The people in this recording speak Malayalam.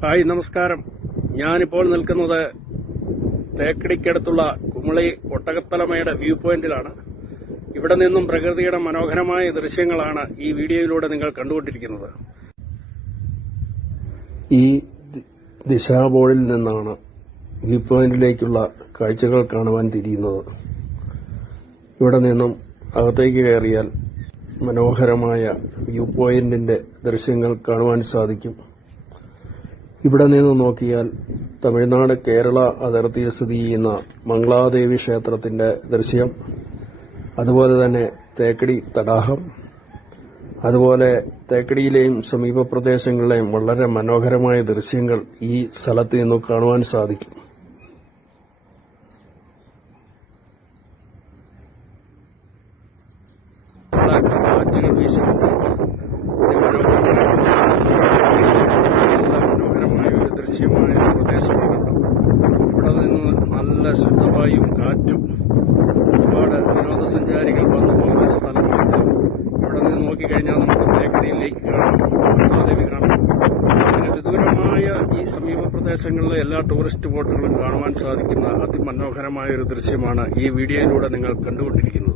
ഹായ് നമസ്കാരം. ഞാനിപ്പോൾ നിൽക്കുന്നത് തേക്കടിക്കടുത്തുള്ള കുമളി ഒട്ടകത്തലമയുടെ വ്യൂ പോയിന്റിലാണ്. ഇവിടെ നിന്നും പ്രകൃതിയുടെ മനോഹരമായ ദൃശ്യങ്ങളാണ് ഈ വീഡിയോയിലൂടെ നിങ്ങൾ കണ്ടുകൊണ്ടിരിക്കുന്നത്. ഈ ദിശാബോർഡിൽ നിന്നാണ് വ്യൂ പോയിന്റിലേക്കുള്ള കാഴ്ചകൾ കാണുവാൻ തിരിയുന്നത്. ഇവിടെ നിന്നും അകത്തേക്ക് കയറിയാൽ മനോഹരമായ വ്യൂ പോയിന്റിന്റെ ദൃശ്യങ്ങൾ കാണുവാൻ സാധിക്കും. ഇവിടെ നിന്ന് നോക്കിയാൽ തമിഴ്നാട് കേരള അതിർത്തിയിൽ സ്ഥിതി ചെയ്യുന്ന മംഗളാദേവി ക്ഷേത്രത്തിന്റെ ദൃശ്യം അതുപോലെ തന്നെ തേക്കടി തടാകം അതുപോലെ തേക്കടിയിലെയും സമീപ പ്രദേശങ്ങളിലെയും വളരെ മനോഹരമായ ദൃശ്യങ്ങൾ ഈ സ്ഥലത്ത് നിന്ന് കാണുവാൻ സാധിക്കും. കാറ്റുകൾ വീശുന്നുണ്ട് അതിമനോഹരമായ നല്ല മനോഹരമായ ഒരു ഒരു പ്രദേശമാണ്. ഇവിടെ നിന്ന് നല്ല ശുദ്ധവായും കാറ്റും ഒരുപാട് വിനോദസഞ്ചാരികൾ വന്നു പോകുന്ന ഒരു സ്ഥലമാണിത്. ഇവിടെ നിന്ന് നോക്കിക്കഴിഞ്ഞാൽ നമുക്ക് തേക്കടിയിൽ ലേക്ക് കാണാം. മഹാദേവി കാണാം. അങ്ങനെ വിദൂരമായ ഈ സമീപ പ്രദേശങ്ങളിലെ എല്ലാ ടൂറിസ്റ്റ് ബോട്ടുകളും കാണുവാൻ സാധിക്കുന്ന അതിമനോഹരമായ ഒരു ദൃശ്യമാണ് ഈ വീഡിയോയിലൂടെ നിങ്ങൾ കണ്ടുകൊണ്ടിരിക്കുന്നത്.